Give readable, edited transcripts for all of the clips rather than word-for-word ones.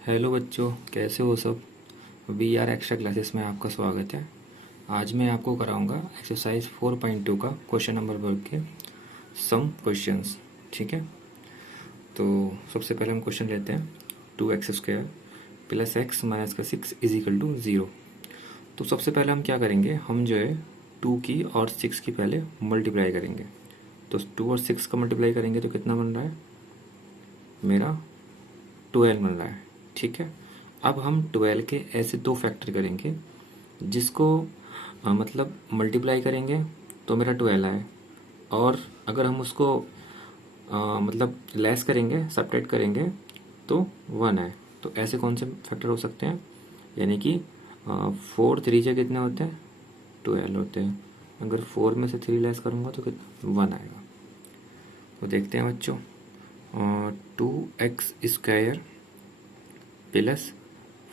Hello बच्चों, कैसे हो सब। वी आर एक्स्ट्रा क्लासेस में आपका स्वागत है। आज मैं आपको कराऊंगा एक्सरसाइज 4.2 का क्वेश्चन नंबर वर्ग के सम क्वेश्चंस। ठीक है, तो सबसे पहले हम क्वेश्चन लेते हैं। 2x² प्लस एक्स माइनस का 6 इज इक्वल टू 0। तो सबसे पहले हम क्या करेंगे, हम जो है 2 की और 6 की पहले मल्टीप्लाई करेंगे। तो 2 और 6 का मल्टीप्लाई करेंगे तो कितना बन रहा है मेरा, 12 बन रहा है। ठीक है, अब हम 12 के ऐसे दो फैक्टर करेंगे जिसको मतलब मल्टीप्लाई करेंगे तो मेरा 12 आए, और अगर हम उसको मतलब लेस करेंगे, सब्ट्रैक्ट करेंगे तो 1 आए। तो ऐसे कौन से फैक्टर हो सकते हैं, यानी कि 4 3 से कितने होते हैं, 12 होते हैं। अगर 4 में से 3 लेस करूँगा तो कितना 1 आएगा। तो देखते हैं बच्चों, 2x² plus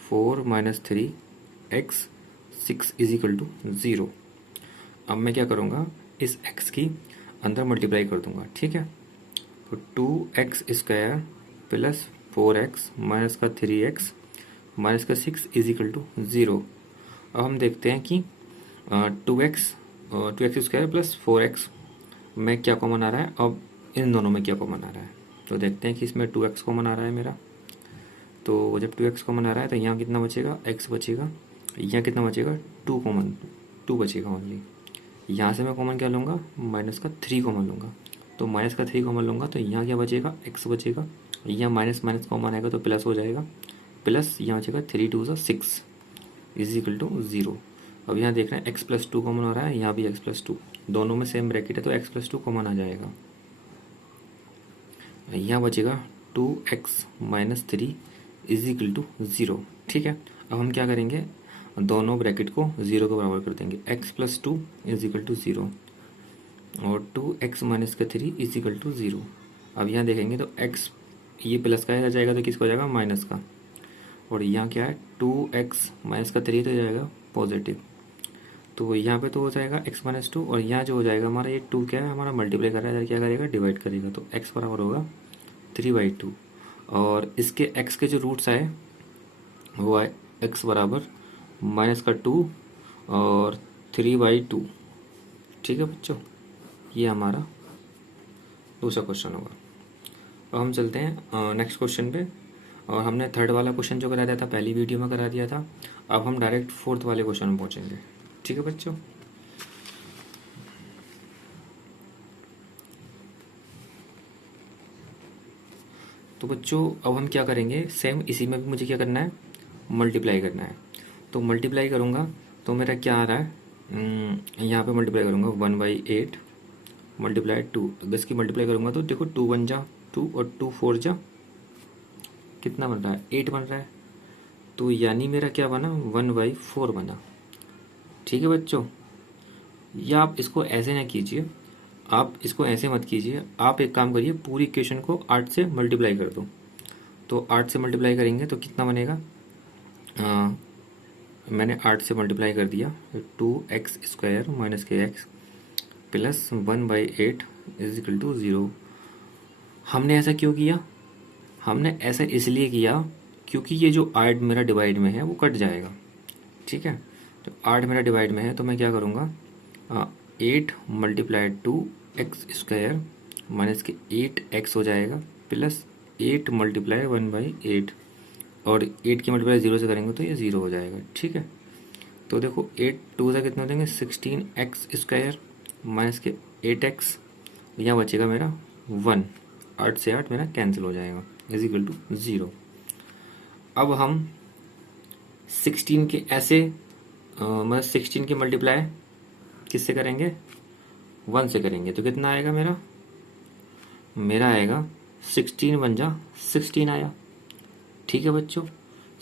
4 minus 3x 6 is equal to 0। अब मैं क्या करूँगा, इस x की अंदर मल्टीप्लाई कर दूंगा। ठीक है, तो 2x² प्लस 4x माइनस का 3x माइनस का 6 इज इक्वल टू 0। अब हम देखते हैं कि 2x² प्लस 4x में क्या कॉमन आ रहा है, अब इन दोनों में क्या कॉमन आ रहा है। तो देखते हैं कि इसमें 2x कॉमन आ रहा है मेरा। तो जब 2x कॉमन आ रहा है तो यहाँ कितना बचेगा, x बचेगा। यहाँ कितना बचेगा, 2 कॉमन, 2 बचेगा ओनली। यहाँ से मैं कॉमन क्या लूँगा, माइनस का 3 कॉमन लूँगा। तो माइनस का 3 कॉमन लूँगा तो यहाँ क्या बचेगा, x बचेगा। यहाँ माइनस माइनस कॉमन आएगा तो प्लस हो जाएगा, प्लस यहाँ बचेगा 3 2 6 इज इक्वल टू 0। अब यहाँ देख रहे हैं x+2 कॉमन हो रहा है, यहाँ भी x+2, दोनों में सेम ब्रैकेट है तो x+2 कॉमन आ जाएगा। यहाँ बचेगा 2x minus 3 is equal to 0। ठीक है, अब हम क्या करेंगे, दोनों ब्रैकेट को 0 के बराबर कर देंगे। x+2 इज इक्वल टू 0 और 2x माइनस का 3 इज इक्वल टू 0। अब यहाँ देखेंगे तो x ये प्लस का आ जाएगा तो किसका हो जाएगा, माइनस का। और यहाँ क्या है, 2x माइनस का 3 तो जाएगा पॉजिटिव। तो यहाँ पे तो हो जाएगा x-2, और यहाँ जो हो जाएगा हमारा ये 2 क्या है, हमारा मल्टीप्लाई कर रहा है, क्या करेगा, डिवाइड करेगा। तो x बराबर होगा 3/2। और इसके x के जो रूट्स आए वो है x बराबर माइनस का 2 और 3/2। ठीक है बच्चों, ये हमारा दूसरा क्वेश्चन होगा। अब हम चलते हैं नेक्स्ट क्वेश्चन पे। और हमने थर्ड वाला क्वेश्चन जो करा दिया था पहली वीडियो में करा दिया था, अब हम डायरेक्ट फोर्थ वाले क्वेश्चन में पहुंचेंगे। ठीक है बच्चों, तो बच्चों अब हम क्या करेंगे, सेम इसी में भी मुझे क्या करना है, मल्टीप्लाई करना है। तो मल्टीप्लाई करूँगा तो मेरा क्या आ रहा है, यहाँ पे मल्टीप्लाई करूँगा 1/8 मल्टीप्लाई 2। अगर इसकी मल्टीप्लाई करूँगा तो देखो 2 1 जा 2 और 2 4 जा कितना बन रहा है, 8 बन रहा है। तो यानी मेरा क्या बना, 1/4 बना। ठीक है बच्चों, या आप इसको ऐसे ना कीजिए, आप इसको ऐसे मत कीजिए, आप एक काम करिए, पूरी इक्वेशन को 8 से मल्टीप्लाई कर दो। तो 8 से मल्टीप्लाई करेंगे तो कितना बनेगा, मैंने 8 से मल्टीप्लाई कर दिया, 2x² minus k x plus 1/8 is equal to 0। हमने ऐसा क्यों किया, हमने ऐसा इसलिए किया क्योंकि ये जो 8 मेरा डिवाइड में है वो कट जाएगा। ठीक है, तो 8 मेरा डिवाइड में है तो मैं क्या करूँगा, 8 मल्टीप्लाई 2x² माइनस के 8x हो जाएगा प्लस 8 मल्टीप्लाई 1/8, और 8 की मल्टीप्लाई 0 से करेंगे तो ये 0 हो जाएगा। ठीक है, तो देखो 8 2 से कितने हो जाएंगे, 16x² माइनस के 8x, यहाँ बचेगा मेरा 1, 8 से 8 मेरा कैंसिल हो जाएगा इज इक्वल टू 0। अब हम 16 के ऐसे मतलब 16 के मल्टीप्लाई किससे करेंगे, 1 से करेंगे तो कितना आएगा मेरा, मेरा आएगा 16 बन जा 16 आया। ठीक है बच्चों,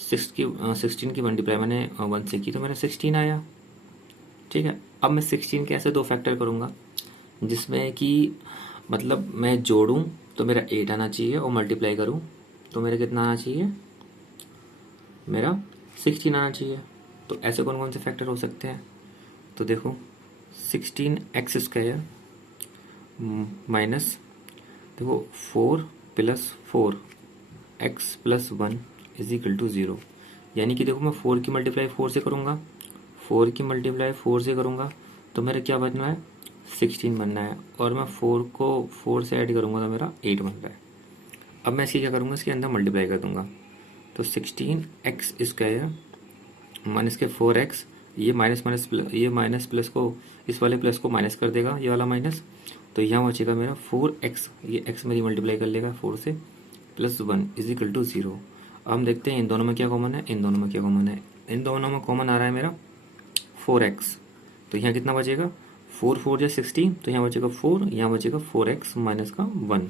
16 की मल्टीप्लाई मैंने 1 से की तो मेरा 16 आया। ठीक है, अब मैं 16 के ऐसे दो फैक्टर करूँगा जिसमें कि मतलब मैं जोड़ूं तो मेरा 8 आना चाहिए और मल्टीप्लाई करूं तो मेरा कितना आना चाहिए, मेरा 16 आना चाहिए। तो ऐसे कौन कौन से फैक्टर हो सकते हैं, तो देखो 16x² माइनस देखो 4 + 4 x + 1 इज इक्वल टू 0। यानी कि देखो मैं 4 की मल्टीप्लाई 4 से करूँगा, 4 की मल्टीप्लाई 4 से करूँगा तो मेरा क्या बनना है, 16 बनना है। और मैं 4 को 4 से ऐड करूँगा तो मेरा 8 बन रहा है। अब मैं इसकी क्या करूँगा, इसके अंदर मल्टीप्लाई कर दूँगा। तो 16x स्क्वायर माइनस के 4x, ये माइनस माइनस प्लस, ये माइनस प्लस को, इस वाले प्लस को माइनस कर देगा, ये वाला माइनस। तो यहाँ बचेगा मेरा 4x, ये x मेरी मल्टीप्लाई कर लेगा 4 से, प्लस 1 इज इक्वल टू 0। अब हम देखते हैं इन दोनों में क्या कॉमन है, इन दोनों में क्या कॉमन है। इन दोनों में कॉमन आ रहा है मेरा 4x। तो यहाँ कितना बचेगा, 4 4 जो 16, तो यहाँ बचेगा 4, यहाँ बचेगा 4x माइनस का 1।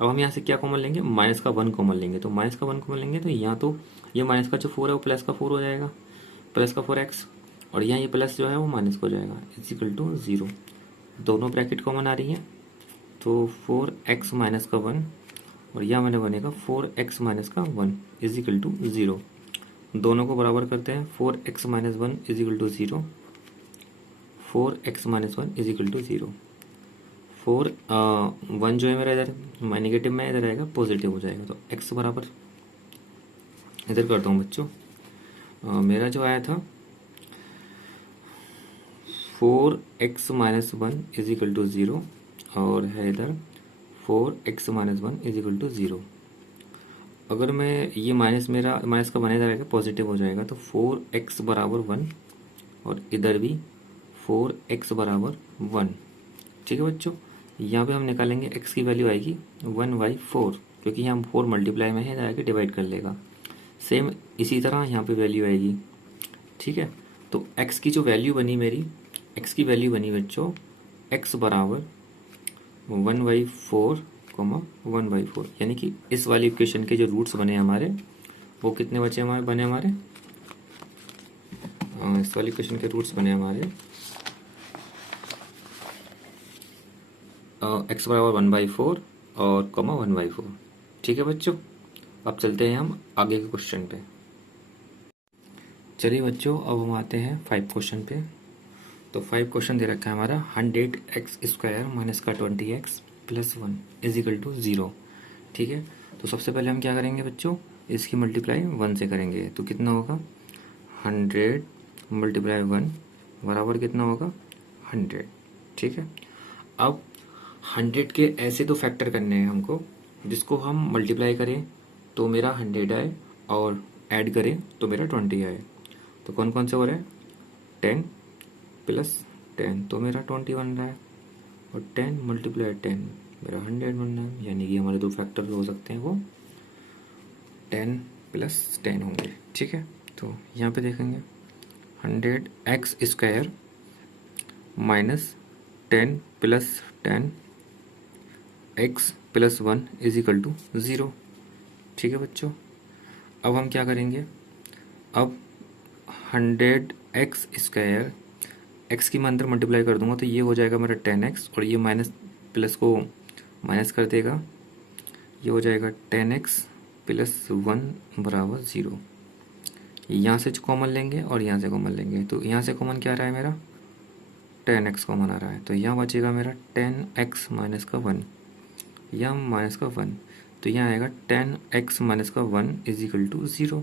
अब हम यहाँ से क्या कॉमन लेंगे, माइनस का 1 कॉमन लेंगे। तो माइनस का 1 कॉमन लेंगे तो यहाँ तो ये माइनस का जो 4 है वो प्लस का 4 हो जाएगा, प्लस का 4x। और यहाँ ये प्लस जो है वो माइनस हो जाएगा, इज इक्वल टू 0। दोनों ब्रैकेट कॉमन आ रही हैं तो 4x माइनस का 1, और यहाँ मैंने बनेगा 4x माइनस का 1 इज इक्वल टू 0। दोनों को बराबर करते हैं, 4x minus 1 is equal to 0, 4x minus 1 is equal to 0। 1 जो है मेरा इधर नेगेटिव में, इधर आएगा पॉजिटिव हो जाएगा। तो x बराबर इधर करता हूँ बच्चों, मेरा जो आया था 4x minus 1 is equal to 0, और है इधर 4x minus 1 is equal to 0। अगर मैं ये माइनस, मेरा माइनस का बने रहेगा पॉजिटिव हो जाएगा, तो 4x बराबर 1, और इधर भी 4x बराबर 1। ठीक है बच्चों, यहाँ पे हम निकालेंगे x की वैल्यू आएगी 1/4, क्योंकि यहाँ 4 मल्टीप्लाई में है, जाके डिवाइड कर लेगा। सेम इसी तरह यहाँ पे वैल्यू आएगी। ठीक है, तो x की जो वैल्यू बनी मेरी, x की वैल्यू बनी बच्चों x बराबर 1/4, 1/4। यानी कि इस वाली इक्वेशन के जो रूट्स बने हमारे, वो कितने बचे हमारे, बने हमारे, इस वाली इक्वेशन के रूट्स बने हमारे x बराबर 1/4 और 1/4। ठीक है बच्चों, अब चलते हैं हम आगे के क्वेश्चन पे। चलिए बच्चों, अब हम आते हैं 5 क्वेश्चन पे। तो 5 क्वेश्चन दे रखा है हमारा 100x स्क्वायर माइनस का 20x plus 1 is equal to 0। ठीक है, तो सबसे पहले हम क्या करेंगे बच्चों, इसकी मल्टीप्लाई 1 से करेंगे। तो कितना होगा, 100 मल्टीप्लाई 1 बराबर कितना होगा, 100। ठीक है, अब 100 के ऐसे तो फैक्टर करने हैं हमको जिसको हम मल्टीप्लाई करें तो मेरा 100 आए, और ऐड करें तो मेरा 20 आए। तो कौन कौन से हो रहे हैं, 10 प्लस 10 तो मेरा 20 बन रहा है, और 10 मल्टीप्लाई 10 मेरा 100 बन रहा है। यानी कि हमारे दो फैक्टर हो सकते हैं, वो 10 प्लस 10 होंगे। ठीक है, तो यहाँ पे देखेंगे 100x square minus 10 plus 10 x plus 1 is equal to 0। ठीक है बच्चों, अब हम क्या करेंगे, अब 100x स्क्वायर, x की मैं अंदर मल्टीप्लाई कर दूंगा तो ये हो जाएगा मेरा 10x, और ये माइनस प्लस को माइनस कर देगा, ये हो जाएगा 10x प्लस 1 बराबर 0। यहाँ से कॉमन लेंगे और यहाँ से कॉमन लेंगे, तो यहाँ से कॉमन क्या आ रहा है मेरा, 10x कॉमन आ रहा है। तो यहाँ बचेगा मेरा 10x माइनस का 1, यहाँ माइनस का 1, तो यहाँ आएगा 10x माइनस का 1 इज इक्वल टू 0।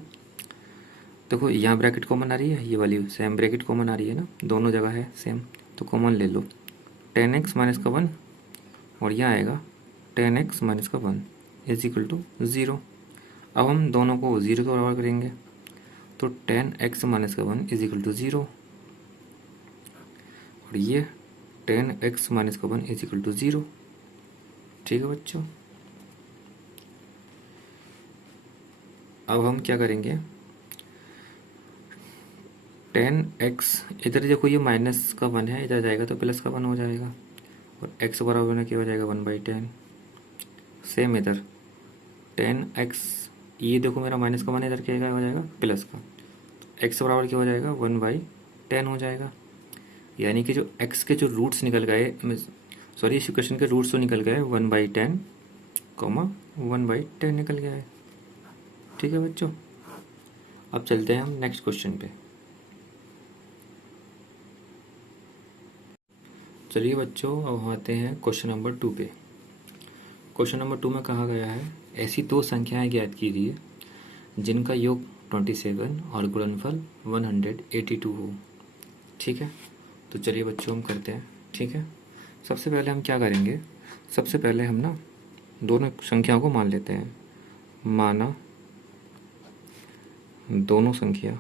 देखो यहाँ ब्रैकेट कॉमन आ रही है, ये वाली सेम ब्रैकेट कॉमन आ रही है ना, दोनों जगह है सेम, तो कॉमन ले लो 10x माइनस का 1, और यहाँ आएगा 10x माइनस का 1 इज इक्वल टू 0। अब हम दोनों को 0 के बराबर करेंगे, तो 10x माइनस का 1 इज इक्वल टू 0, और ये 10x माइनस का 1 इज इक्वल टू 0। ठीक है बच्चों, अब हम क्या करेंगे, 10x, इधर देखो ये माइनस का 1 है, इधर जाएगा तो प्लस का 1 हो जाएगा, और x बराबर होने क्या हो जाएगा 1/10। सेम इधर 10x, ये देखो मेरा माइनस का 1 इधर क्या हो जाएगा प्लस का, x बराबर क्या हो जाएगा 1/10 हो जाएगा। यानी कि जो x के जो रूट्स निकल गए, सॉरी इस इक्वेशन के रूट्स तो निकल गए 1/10, 1/10 निकल गया है। ठीक है बच्चों, अब चलते हैं हम नेक्स्ट क्वेश्चन पे। चलिए बच्चों, अब हम आते हैं क्वेश्चन नंबर 2 पे। क्वेश्चन नंबर 2 में कहा गया है, ऐसी दो संख्याएं ज्ञात कीजिए जिनका योग 27 और गुणनफल 182 हो। ठीक है, तो चलिए बच्चों हम करते हैं। ठीक है, सबसे पहले हम क्या करेंगे, सबसे पहले हम ना दोनों संख्याओं को मान लेते हैं। माना दोनों संख्या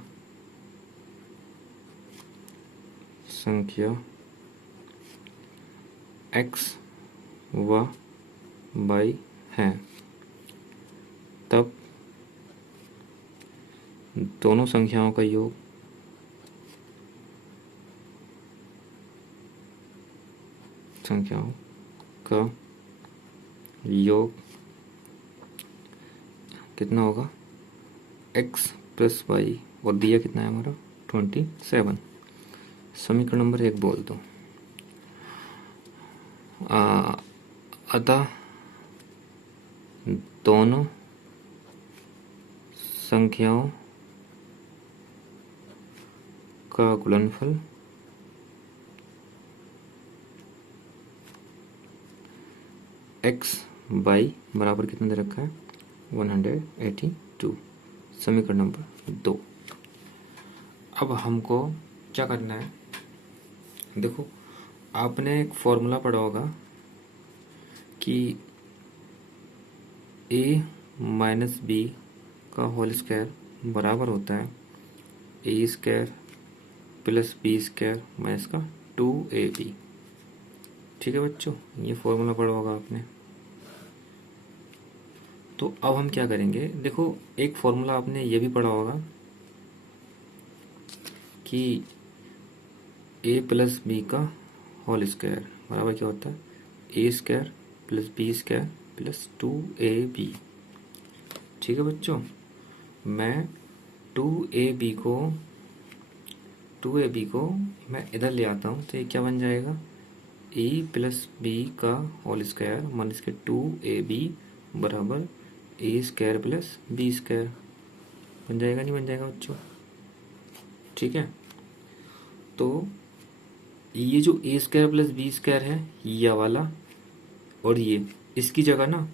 x व y हैं, तब दोनों संख्याओं का योग कितना होगा, x प्लस वाई, और दिया कितना है हमारा 27। समीकरण नंबर 1 बोल दो। अतः दोनों संख्याओं का गुणनफल x बाई बराबर कितना दे रखा है 182। समीकरण नंबर 2। अब हमको क्या करना है, देखो आपने एक फॉर्मूला पढ़ा होगा कि a माइनस बी का होल स्क्वायर बराबर होता है A square plus B square minus का 2ab। ठीक है बच्चों, ये फॉर्मूला पढ़ा होगा आपने। तो अब हम क्या करेंगे, देखो एक फॉर्मूला आपने ये भी पढ़ा होगा कि a प्लस बी का होल स्क्वायर बराबर क्या होता है A square plus B square plus 2ab। ठीक है बच्चों, मैं 2ab को मैं इधर ले आता हूँ, तो ये क्या बन जाएगा a प्लस बी का होल स्क्वायर माइनस के 2ab बराबर ए स्क्वायर प्लस बी स्क्वायर। बन जाएगा नहीं बन जाएगा बच्चों। ठीक है, तो ये जो ए स्क्वायर प्लस बी स्क्वायर है ये वाला, और ये इसकी जगह ना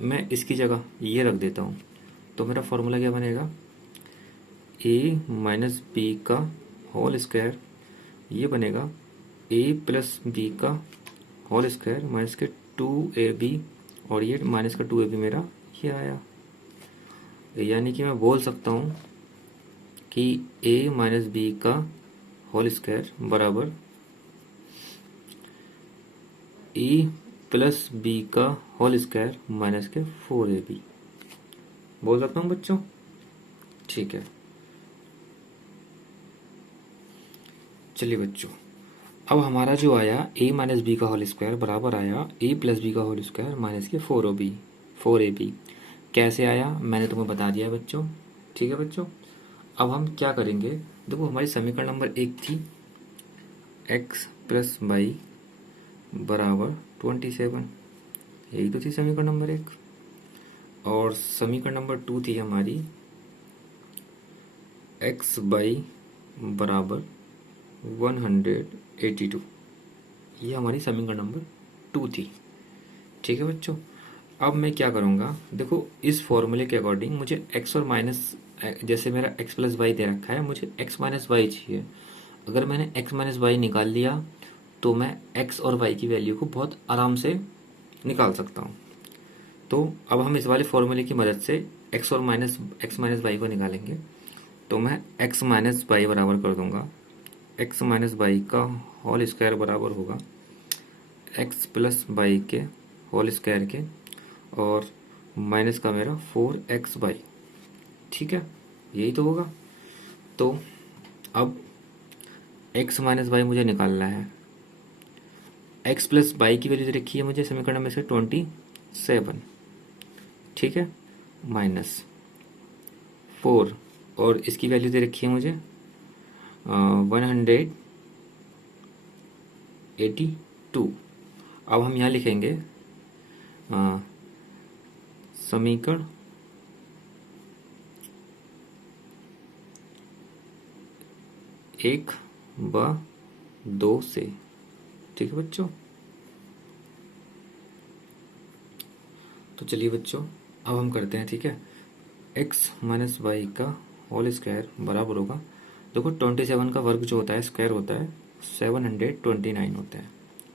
मैं इसकी जगह ये रख देता हूँ, तो मेरा फॉर्मूला क्या बनेगा ए माइनस बी का होल स्क्वायर, ये बनेगा ए प्लस बी का होल स्क्वायर माइनस के 2ab, और ये माइनस का 2ab मेरा ये आया। यानी कि मैं बोल सकता हूँ कि a माइनस बी का होल स्क्वायर बराबर a प्लस बी का होल स्क्वायर माइनस के 4ab बोल सकता हूँ बच्चों। ठीक है, चलिए बच्चों, अब हमारा जो आया a माइनस बी का होल स्क्वायर बराबर आया a प्लस बी का होल स्क्वायर माइनस के 4ab। कैसे आया मैंने तुम्हें बता दिया बच्चों। ठीक है बच्चों, अब हम क्या करेंगे, देखो हमारी समीकरण नंबर 1 थी x प्लस वाई बराबर 27, यही तो थी समीकरण नंबर 1। और समीकरण नंबर 2 थी हमारी x बाई बराबर 182, ये हमारी समीकरण नंबर 2 थी। ठीक है बच्चों, अब मैं क्या करूँगा, देखो इस फॉर्मूले के अकॉर्डिंग मुझे x और माइनस, जैसे मेरा x प्लस वाई दे रखा है, मुझे x माइनस वाई चाहिए। अगर मैंने x माइनस वाई निकाल लिया तो मैं x और y की वैल्यू को बहुत आराम से निकाल सकता हूँ। तो अब हम इस वाले फॉर्मूले की मदद से x माइनस वाई को निकालेंगे। तो मैं x माइनस वाई बराबर कर दूंगा x माइनस वाई का होल स्क्वायर बराबर होगा x प्लस वाई के होल स्क्वायर के, और माइनस का मेरा 4xy। ठीक है, यही तो होगा। तो अब x माइनस वाई मुझे निकालना है, x प्लस वाई की वैल्यू दे रखी है मुझे समीकरण में से 27। ठीक है, माइनस 4, और इसकी वैल्यू दे रखी है मुझे 182। अब हम यहाँ लिखेंगे समीकरण 1 व 2 से। ठीक है बच्चों, तो चलिए बच्चों अब हम करते हैं। ठीक है, एक्स माइनस वाई का होल स्क्वायर बराबर होगा, देखो 27 का वर्ग जो होता है स्क्वायर होता है 729 होता है,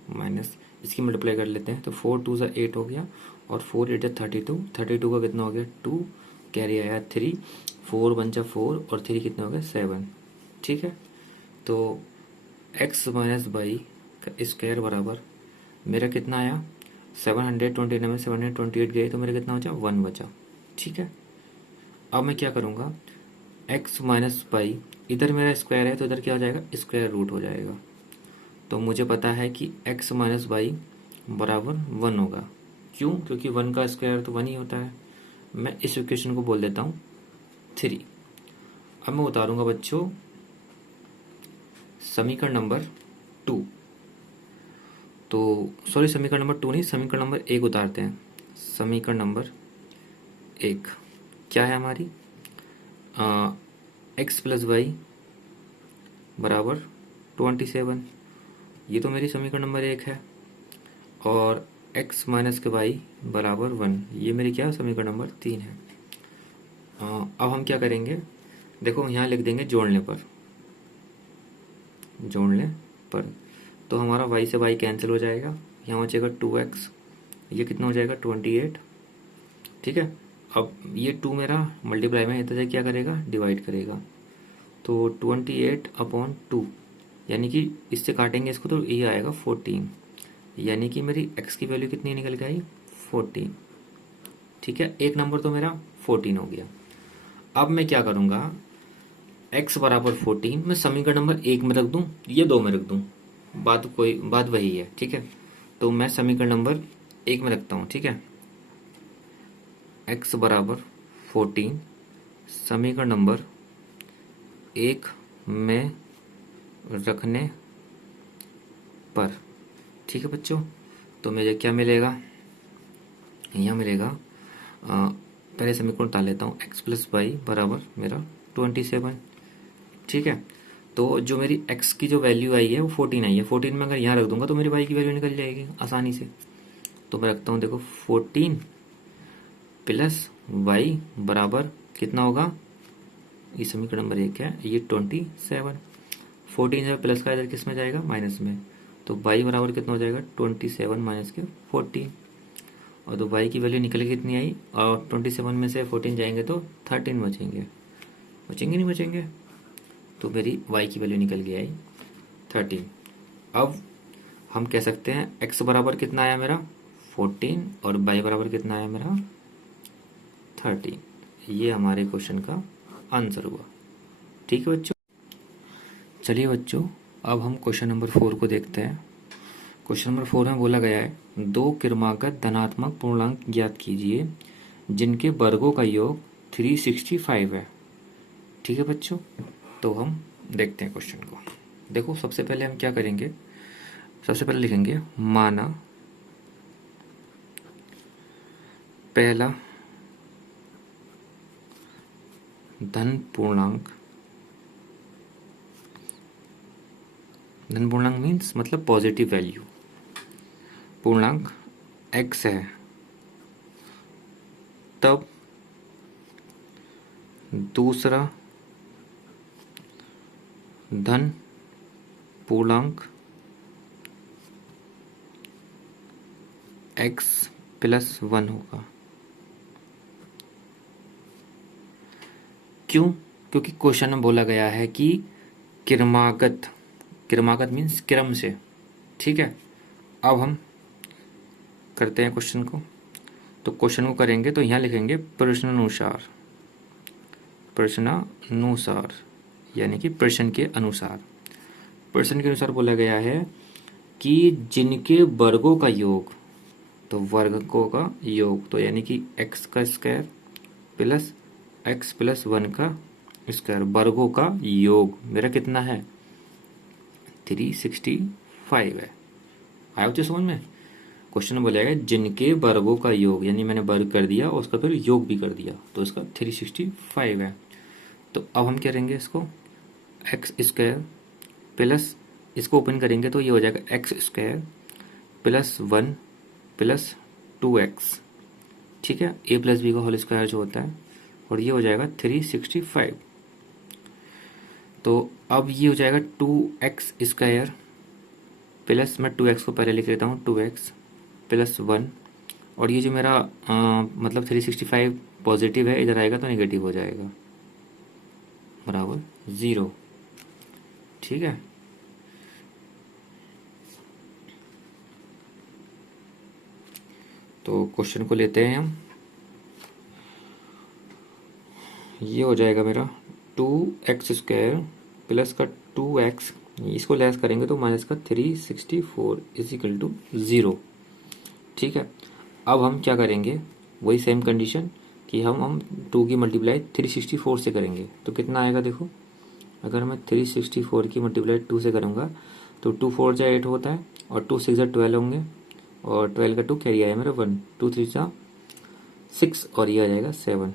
माइनस इसकी मल्टीप्लाई कर लेते हैं तो 4 2 ज़ा 8 हो गया और 4 8 ज़ा 32, 32 का कितना हो गया 2, कैरी आया 3, 4 1 ज़ा 4 और 3 कितने हो गए 7। ठीक है, तो एक्स माइनस वाई का स्क्वायर बराबर मेरा कितना आया 729 में 728 गए तो मेरा कितना बचा 1 बचा। ठीक है, अब मैं क्या करूँगा एक्स माइनस वाई, इधर मेरा स्क्वायर है तो इधर क्या हो जाएगा स्क्वायर रूट हो जाएगा, तो मुझे पता है कि एक्स माइनस वाई बराबर 1 होगा। क्यों? क्योंकि 1 का स्क्वायर तो 1 ही होता है। मैं इस इक्वेशन को बोल देता हूँ 3। अब मैं उतारूंगा बच्चों समीकरण नंबर 2, तो सॉरी समीकरण नंबर 2 नहीं, समीकरण नंबर 1 उतारते हैं। समीकरण नंबर 1 क्या है हमारी, एक्स प्लस वाई बराबर 27, ये तो मेरी समीकरण नंबर 1 है। और x माइनस के वाई बराबर 1, ये मेरी क्या समीकरण नंबर 3 है। अब हम क्या करेंगे, देखो यहाँ लिख देंगे जोड़ने पर, तो हमारा y से y कैंसिल हो जाएगा, यहाँ बचेगा 2x, ये कितना हो जाएगा 28। ठीक है, अब ये 2 मेरा मल्टीप्लाई में इतना क्या करेगा डिवाइड करेगा, तो 28/2, यानी कि इससे काटेंगे इसको तो ये आएगा 14, यानी कि मेरी x की वैल्यू कितनी निकल के आई 14। ठीक है, एक नंबर तो मेरा 14 हो गया। अब मैं क्या करूँगा x बराबर 14 मैं समीकरण नंबर 1 में रख दूँ या 2 में रख दूँ, बात वही है। ठीक है, तो मैं समीकरण नंबर 1 में रखता हूँ। ठीक है, x बराबर 14 समीकरण नंबर 1 में रखने पर। ठीक है बच्चों, तो मुझे क्या मिलेगा, यहाँ मिलेगा पहले समीकरण उतार लेता हूँ, x प्लस वाई बराबर मेरा 27। ठीक है, तो जो मेरी x की जो वैल्यू आई है वो 14 आई है, 14 में अगर यहाँ रख दूंगा तो मेरी y की वैल्यू निकल जाएगी आसानी से। तो मैं रखता हूँ, देखो 14 प्लस वाई बराबर कितना होगा, ये समीकरण नंबर 1 है, ये 27। 14 से प्लस का इधर किस में जाएगा माइनस में, तो y बराबर कितना हो जाएगा 27 माइनस के 14, और तो y की वैल्यू निकल के कितनी आई, और 27 में से 14 जाएंगे तो 13 बचेंगे नहीं बचेंगे, तो मेरी y की वैल्यू निकल के आई 13। अब हम कह सकते हैं x बराबर कितना आया मेरा 14 और y बराबर कितना आया मेरा 13, ये हमारे क्वेश्चन का आंसर हुआ। ठीक है बच्चों, चलिए बच्चों अब हम क्वेश्चन नंबर 4 को देखते हैं। क्वेश्चन नंबर 4 में बोला गया है 2 क्रमागत धनात्मक पूर्णांक ज्ञात कीजिए जिनके वर्गों का योग 365 है। ठीक है बच्चों, तो हम देखते हैं क्वेश्चन को। देखो सबसे पहले हम क्या करेंगे, सबसे पहले लिखेंगे माना पहला धन पूर्णांक मीन्स मतलब पॉजिटिव वैल्यू, पूर्णांक x है, तब दूसरा धन पूर्णांक x प्लस 1 होगा। क्यों? क्योंकि क्वेश्चन में बोला गया है कि क्रमागत मीन्स क्रम से। ठीक है, अब हम करते हैं क्वेश्चन को, तो क्वेश्चन को करेंगे तो यहाँ लिखेंगे प्रश्नानुसार, यानी कि प्रश्न के अनुसार बोला गया है कि जिनके वर्गों का योग, तो वर्गों का योग तो यानी कि x का स्क्वायर प्लस x प्लस 1 का स्क्वायर, वर्गों का योग मेरा कितना है 365 है। आया बच्चे समझ में? क्वेश्चन में बोला गया जिनके वर्गों का योग, यानी मैंने वर्ग कर दिया और उसका फिर योग भी कर दिया, तो इसका 365 है। तो अब हम क्या करेंगे, इसको एक्स स्क्वायर प्लस, इसको ओपन करेंगे तो ये हो जाएगा x square plus 1 plus 2x। ठीक है, a प्लस बी का होल स्क्वायर जो होता है और ये हो जाएगा 365। तो अब ये हो जाएगा 2x² प्लस, मैं 2x को पहले लिख लेता हूँ, 2x प्लस 1, और ये जो मेरा मतलब 365 पॉजिटिव है, इधर आएगा तो नेगेटिव हो जाएगा, बराबर 0। ठीक है, तो क्वेश्चन को लेते हैं हम। ये हो जाएगा मेरा 2x² प्लस का 2x, इसको लेस करेंगे तो माइनस का 364 इजिकल टू 0। ठीक है, अब हम क्या करेंगे, वही सेम कंडीशन कि हम 2 की मल्टीप्लाई 364 से करेंगे तो कितना आएगा। देखो, अगर मैं 364 की मल्टीप्लाई 2 से करूँगा तो 2 4 जा 8 होता है, और 2 6 जा 12 होंगे, और 12 का 2 कैरी आया मेरा 1, 2 3 जा 6, और ये आ जाएगा 7।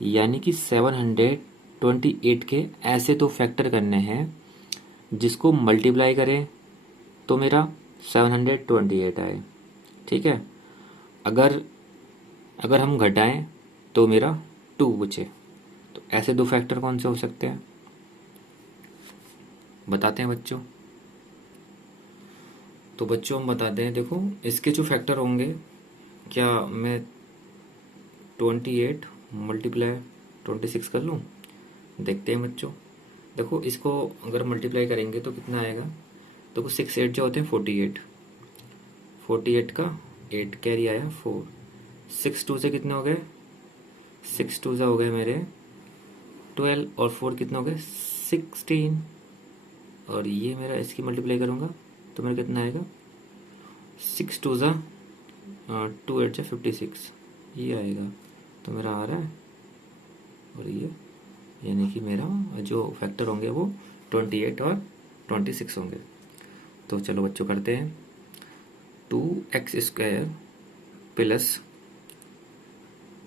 यानी कि 728 के ऐसे तो फैक्टर करने हैं जिसको मल्टीप्लाई करें तो मेरा 728 आए। ठीक है, अगर अगर हम घटाएं तो मेरा 2 बचे। तो ऐसे दो फैक्टर कौन से हो सकते हैं, बताते हैं बच्चों। तो बच्चों हम बताते हैं, देखो इसके जो फैक्टर होंगे, क्या मैं 28 मल्टीप्लाई 26 कर लूँ, देखते हैं बच्चों। देखो इसको अगर मल्टीप्लाई करेंगे तो कितना आएगा, देखो 6 8 जो होते हैं 48, 48 का 8 कैरी आया 4, 6 2 से कितने हो गए, 6 2 से हो गए मेरे 12, और 4 कितने हो गए 16, और ये मेरा इसकी मल्टीप्लाई करूँगा तो मेरा कितना आएगा, 6 2 ज़ा 2 8 जा 56, ये आएगा। तो मेरा आ रहा है, और ये यानी कि मेरा जो फैक्टर होंगे वो 28 और 26 होंगे। तो चलो बच्चों करते हैं, 2x² प्लस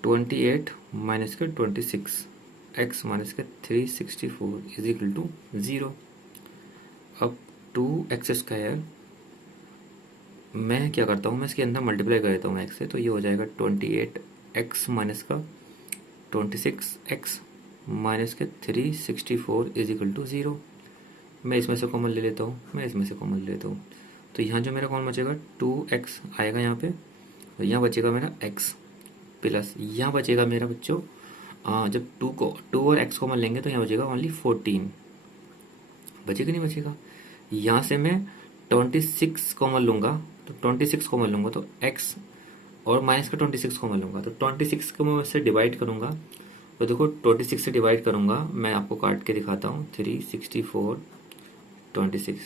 28 माइनस के 26 x माइनस के 364 इज इक्वल टू 0। अब 2x² मैं क्या करता हूँ, मैं इसके अंदर मल्टीप्लाई कर देता हूँ x से, तो ये हो जाएगा 28x माइनस का 26x माइनस के 364 इज इक्वल टू 0। मैं इसमें से कॉमन ले लेता हूँ, मैं इसमें से कॉमन ले लेता हूँ, तो यहाँ जो मेरा कौन बचेगा 2x आएगा यहाँ पे, और यहाँ बचेगा मेरा x प्लस यहाँ बचेगा मेरा बच्चों, जब 2 और x कॉमन लेंगे तो यहाँ बचेगा ओनली 14, बचेगा नहीं बचेगा। यहाँ से मैं 26 कॉमन लूँगा, तो 26 कॉमन लूँगा तो x, और माइनस का 26 कॉमन लूँगा तो 26 को मैं इससे डिवाइड करूँगा, तो देखो 26 से डिवाइड करूँगा, मैं आपको काट के दिखाता हूँ, 364 26,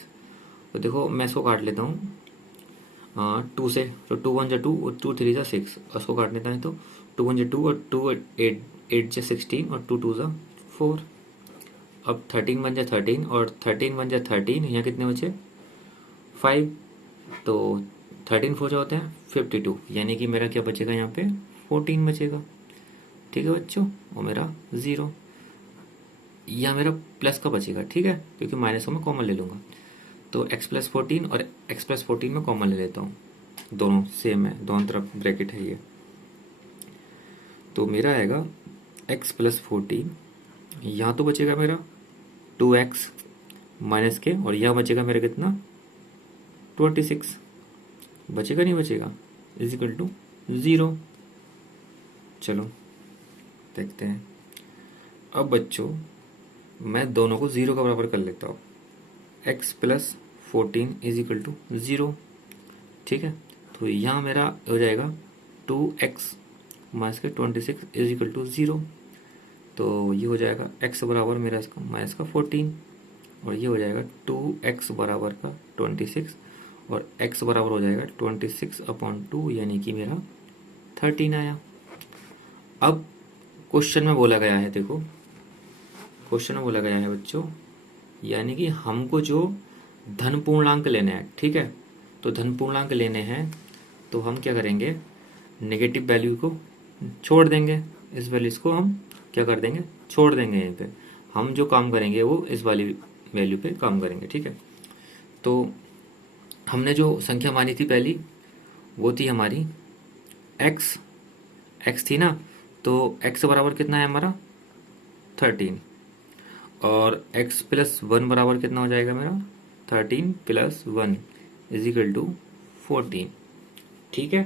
तो देखो मैं इसको काट लेता हूँ 2 से, तो 2 1 जा 2 और 2 3 जा 6, उसको काट लेता है तो 2 1 जा 2 और 2 8 जा 16 और 2 2 जा 4। अब 13 1 जा 13 और 13 1 जा 13, यहाँ कितने बचे 5, तो 13 4 जो होते हैं 52, यानी कि मेरा क्या बचेगा यहाँ पे 14 बचेगा। ठीक है बच्चों, और मेरा 0, यह मेरा प्लस का बचेगा। ठीक है, क्योंकि माइनस को मैं कॉमन ले लूँगा, तो x प्लस 14 और x प्लस 14 में कॉमन ले लेता हूँ, दोनों सेम है, दोनों तरफ ब्रैकेट है ये, तो मेरा आएगा x प्लस 14, यहाँ तो बचेगा मेरा 2x माइनस के, और यहाँ बचेगा मेरा कितना 26, बचेगा नहीं बचेगा, इज इक्वल टू 0। चलो देखते हैं। अब बच्चों मैं दोनों को 0 का बराबर कर लेता हूँ, x plus 14 is equal to 0। ठीक है, तो यहाँ मेरा हो जाएगा 2x माइनस के 26 इज इक्वल टू 0, तो ये हो जाएगा x बराबर मेरा इसका माइनस का 14, और ये हो जाएगा 2x बराबर का 26, और x बराबर हो जाएगा 26/2, यानी कि मेरा 13 आया। अब क्वेश्चन में बोला गया है, देखो क्वेश्चन में बोला गया है बच्चों, यानी कि हमको जो धन पूर्णांक लेने हैं। ठीक है, तो धन पूर्णांक लेने हैं तो हम क्या करेंगे, नेगेटिव वैल्यू को छोड़ देंगे, इस वैल्यूज को हम क्या कर देंगे, छोड़ देंगे। यहीं पे हम जो काम करेंगे वो इस वाली वैल्यू पे काम करेंगे। ठीक है, तो हमने जो संख्या मानी थी पहली, वो थी हमारी x थी ना, तो x बराबर कितना है हमारा 13, और x प्लस 1 बराबर कितना हो जाएगा मेरा 13 प्लस 1 इज इक्वल टू 14। ठीक है,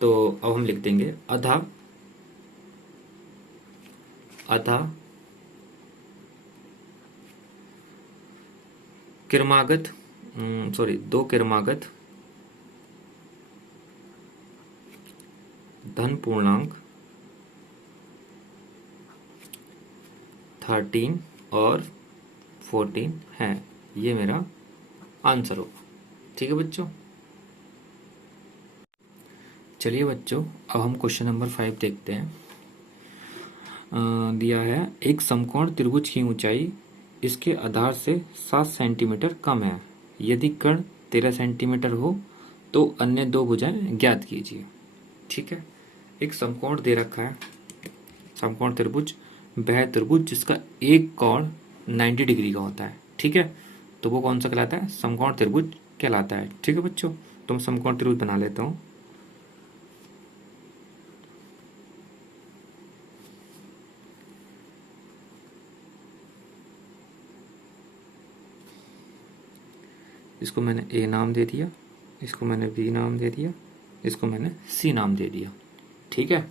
तो अब हम लिख देंगे अतः अतः क्रमागत दो क्रमागत धन पूर्णांक 13 और 14 है। ये मेरा आंसर होगा। ठीक है बच्चों, चलिए बच्चों अब हम क्वेश्चन नंबर 5 देखते हैं। दिया है एक समकोण त्रिभुज की ऊंचाई इसके आधार से 7 सेंटीमीटर कम है। यदि कर्ण 13 सेंटीमीटर हो तो अन्य दो भुजाएं ज्ञात कीजिए। ठीक है, एक समकोण दे रखा है, समकोण त्रिभुज, वह त्रिभुज जिसका एक कोण 90 डिग्री का होता है। ठीक है, तो वो कौन सा कहलाता है, समकोण त्रिभुज कहलाता है। ठीक है बच्चों, तो मैं समकोण त्रिभुज बना लेता हूँ। इसको मैंने ए नाम दे दिया, इसको मैंने बी नाम दे दिया, इसको मैंने सी नाम दे दिया। ठीक है,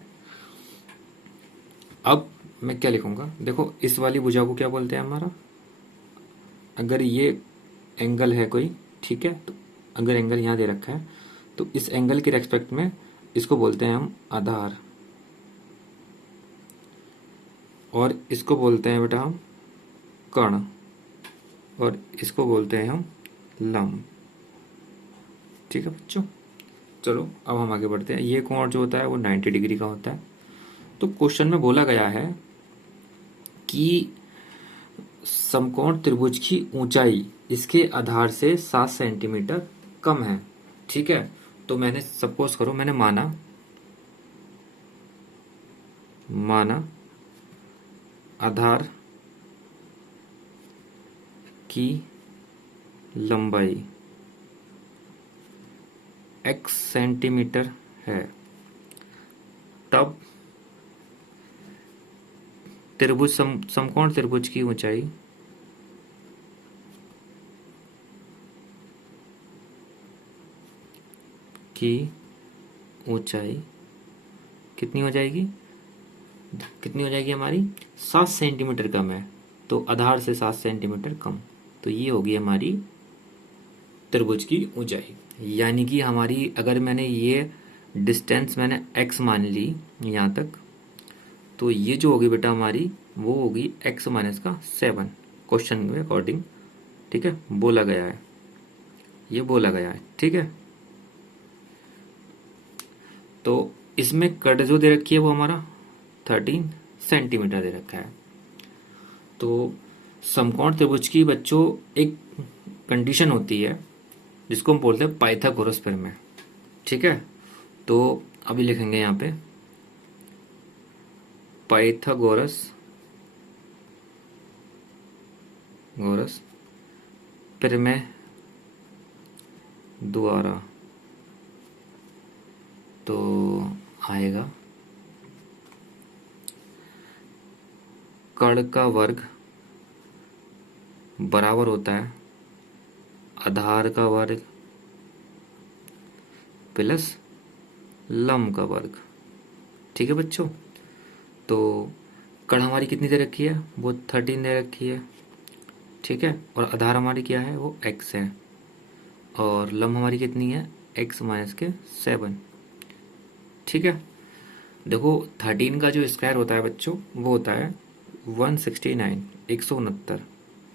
अब मैं क्या लिखूंगा, देखो इस वाली भुजा को क्या बोलते हैं हमारा, अगर ये एंगल है कोई, ठीक है, तो अगर एंगल यहाँ दे रखा है तो इस एंगल के रेस्पेक्ट में इसको बोलते हैं हम आधार, और इसको बोलते हैं बेटा हम कर्ण, और इसको बोलते हैं हम लंब। ठीक है बच्चों, चलो अब हम आगे बढ़ते हैं। ये कोण जो होता है वो 90 डिग्री का होता है। तो क्वेश्चन में बोला गया है कि समकोण त्रिभुज की ऊंचाई इसके आधार से 7 सेंटीमीटर कम है। ठीक है, तो मैंने सपोज करो, मैंने माना आधार की लंबाई x सेंटीमीटर है, तब त्रिभुज समकोण त्रिभुज की ऊंचाई कितनी हो जाएगी, हमारी 7 सेंटीमीटर कम है, तो आधार से 7 सेंटीमीटर कम, तो ये होगी हमारी त्रिभुज की ऊंचाई। यानी कि हमारी, अगर मैंने ये डिस्टेंस मैंने x मान ली यहाँ तक, तो ये जो होगी बेटा हमारी वो होगी x माइनस का 7 क्वेश्चन के अकॉर्डिंग। ठीक है, बोला गया है, ये बोला गया है। ठीक है, तो इसमें कट जो दे रखी है वो हमारा 13 सेंटीमीटर दे रखा है। तो समकोण त्रिभुज की बच्चों एक कंडीशन होती है जिसको हम बोलते हैं पाइथागोरस प्रमेय। ठीक है, तो अभी लिखेंगे यहाँ पे पाइथागोरस प्रमेय द्वारा, तो आएगा कर्ण का वर्ग बराबर होता है आधार का वर्ग प्लस लंब का वर्ग। ठीक है बच्चों, तो कर्ण हमारी कितनी दे रखी है, वो 13 दे रखी है। ठीक है, और आधार हमारी क्या है, वो x है, और लंब हमारी कितनी है, x माइनस के 7। ठीक है, देखो 13 का जो स्क्वायर होता है बच्चों वो होता है 169, 169।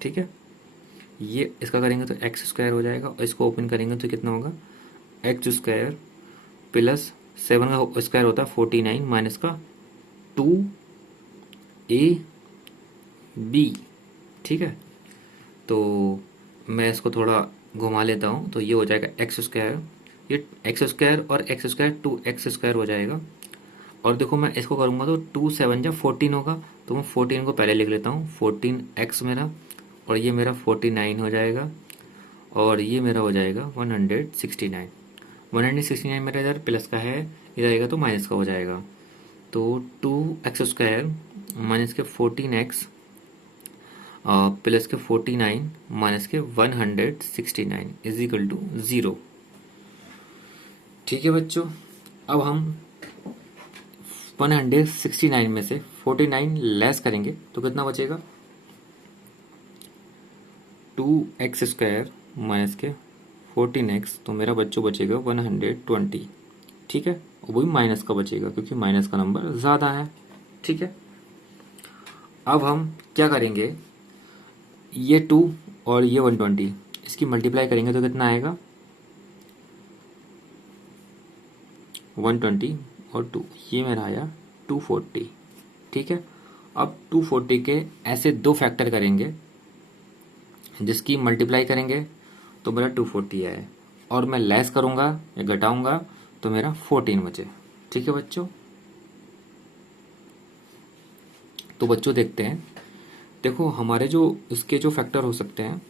ठीक है, ये इसका करेंगे तो एक्स स्क्वायर हो जाएगा, और इसको ओपन करेंगे तो कितना होगा, एक्स स्क्वायर प्लस 7 का स्क्वायर होता है 49 माइनस का 2ab। ठीक है, तो मैं इसको थोड़ा घुमा लेता हूँ, तो ये हो जाएगा एक्स स्क्वायर, ये एक्स स्क्वायर और एक्स स्क्वायर 2x स्क्वायर हो जाएगा। और देखो मैं इसको करूँगा तो 2 7 जब 14 होगा, तो मैं 14 को पहले लिख लेता हूँ, 14x मेरा, और ये मेरा 49 हो जाएगा, और ये मेरा हो जाएगा 169। 169 मेरा इधर प्लस का है, इधर आएगा तो माइनस का हो जाएगा, तो 2x² माइनस के 14x प्लस के 49 माइनस के 169 इज इक्वल टू 0। ठीक है बच्चों, अब हम 169 में से 49 लेस करेंगे तो कितना बचेगा? 2x² माइनस के 14x, तो मेरा बच्चों बचेगा 120। ठीक है, और वही माइनस का बचेगा क्योंकि माइनस का नंबर ज़्यादा है। ठीक है, अब हम क्या करेंगे, ये 2 और ये 120 इसकी मल्टीप्लाई करेंगे तो कितना आएगा? 120 और 2, ये मेरा आया 240। ठीक है, अब 240 के ऐसे दो फैक्टर करेंगे जिसकी मल्टीप्लाई करेंगे तो मेरा 240 आए, और मैं लेस करूंगा या घटाऊंगा तो मेरा 14 बचे। ठीक है बच्चों, तो बच्चों देखते हैं, देखो हमारे जो इसके जो फैक्टर हो सकते हैं,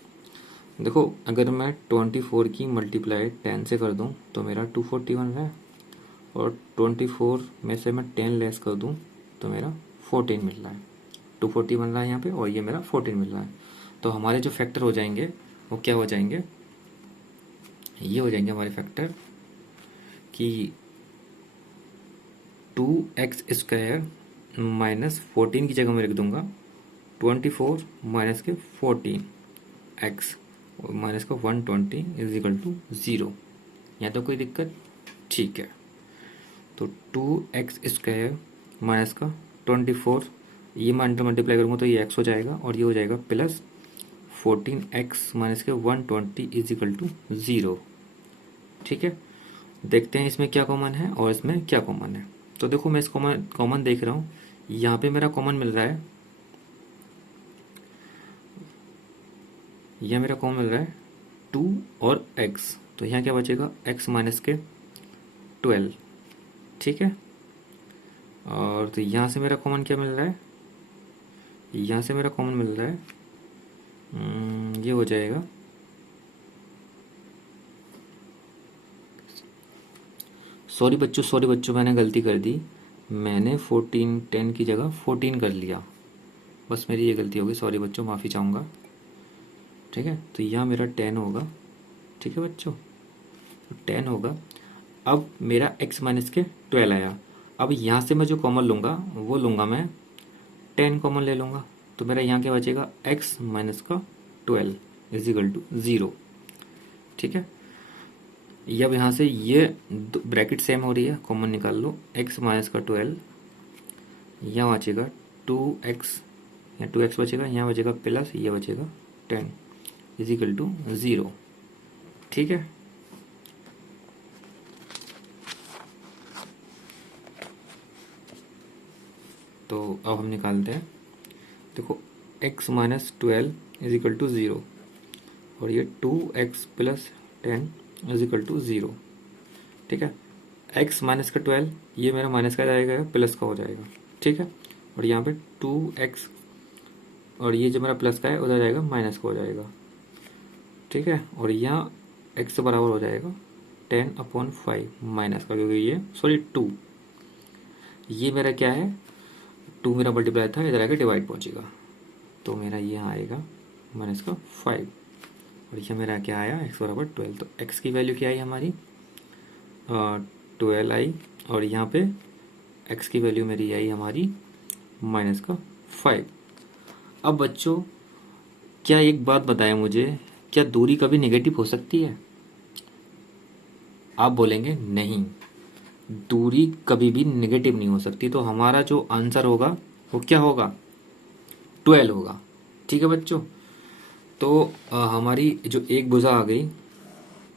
देखो अगर मैं 24 की मल्टीप्लाई 10 से कर दूं तो मेरा 241 है, और 24 में से मैं 10 लेस कर दूं तो मेरा 14 मिल रहा है। 240 बन रहा है यहाँ पे और ये मेरा 14 मिल रहा है। तो हमारे जो फैक्टर हो जाएंगे वो क्या हो जाएंगे, ये हो जाएंगे हमारे फैक्टर कि 2x² माइनस 14 की जगह मैं लिख दूंगा 24 माइनस के 14x माइनस का 120 इज इक्वल टू 0। यहाँ तो कोई दिक्कत? ठीक है, तो 2x² माइनस का 24, ये मैं अंडर मल्टीप्लाई करूँगा तो ये x हो जाएगा और ये हो जाएगा प्लस 14x माइनस के 120 इज इक्वल टू 0। ठीक है, देखते हैं इसमें क्या कॉमन है और इसमें क्या कॉमन है। तो देखो मैं इस कॉमन देख रहा हूँ, यहाँ पे मेरा कॉमन मिल रहा है, यह मेरा कॉमन मिल रहा है 2 और x, तो यहाँ क्या बचेगा? x माइनस के 12। ठीक है, और तो यहाँ से मेरा कॉमन क्या मिल रहा है? यहाँ से मेरा कॉमन मिल रहा है ये हो जाएगा सॉरी बच्चों मैंने गलती कर दी, मैंने 10 की जगह 14 कर लिया, बस मेरी ये गलती होगी, सॉरी बच्चों, माफ़ी चाहूँगा। ठीक है, तो यहाँ मेरा 10 होगा। ठीक है बच्चों, 10 होगा। अब मेरा x माइनस के 12 आया, अब यहाँ से मैं जो कॉमन लूँगा वो लूँगा मैं 10 कॉमन ले लूँगा, तो मेरा यहाँ क्या बचेगा? x माइनस का 12 इज इक्वल टू 0। ठीक है, अब यहाँ से ये ब्रैकेट सेम हो रही है, कॉमन निकाल लो, x माइनस का 12, यहाँ बचेगा 2x, यहाँ 2x बचेगा, यहाँ बचेगा प्लस, ये बचेगा 10 इज इक्वल टू 0। ठीक है, तो अब हम निकालते हैं, देखो x minus 12 is equal to 0 और ये 2x plus 10 is equal to 0। ठीक है, x माइनस का 12 ये मेरा माइनस का जाएगा, प्लस का हो जाएगा। ठीक है, और यहाँ पे 2x और ये जो मेरा प्लस का है उधर जाएगा, माइनस का हो जाएगा। ठीक है, और यहाँ x बराबर हो जाएगा 10/5 माइनस का, क्योंकि ये सॉरी 2, ये मेरा क्या है, 2 मेरा मल्टीप्लाई था, इधर आके डिवाइड पहुँचेगा, तो मेरा यहाँ आएगा माइनस का 5, और ये मेरा क्या आया, x बराबर 12। तो x की वैल्यू क्या आई हमारी? 12 आई, और यहाँ पे x की वैल्यू मेरी आई हमारी माइनस का 5। अब बच्चों क्या एक बात बताएं मुझे, क्या दूरी कभी नेगेटिव हो सकती है? आप बोलेंगे नहीं, दूरी कभी भी नेगेटिव नहीं हो सकती, तो हमारा जो आंसर होगा वो क्या होगा? 12 होगा। ठीक है बच्चों, तो हमारी जो एक भुजा आ गई,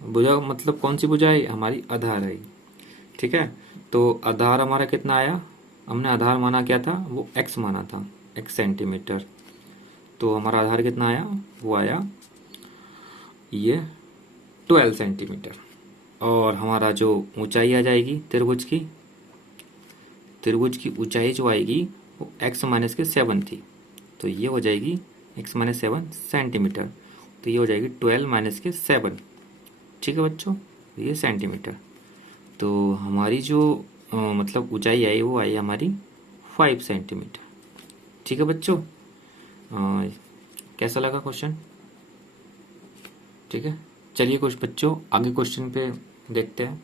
भुजा मतलब कौन सी भुजा आई? हमारी आधार आई। ठीक है, तो आधार हमारा कितना आया? हमने आधार माना क्या था? वो x माना था, x सेंटीमीटर, तो हमारा आधार कितना आया? वो आया ये 12 सेंटीमीटर। और हमारा जो ऊंचाई आ जाएगी त्रिभुज की ऊंचाई जो आएगी वो x माइनस के 7 थी, तो ये हो जाएगी x माइनस 7 सेंटीमीटर, तो ये हो जाएगी 12 माइनस के 7। ठीक है बच्चों, ये सेंटीमीटर। तो हमारी जो मतलब ऊंचाई आई वो आई हमारी 5 सेंटीमीटर। ठीक है बच्चों, कैसा लगा क्वेश्चन? ठीक है, चलिए कुछ बच्चों आगे क्वेश्चन पे देखते हैं।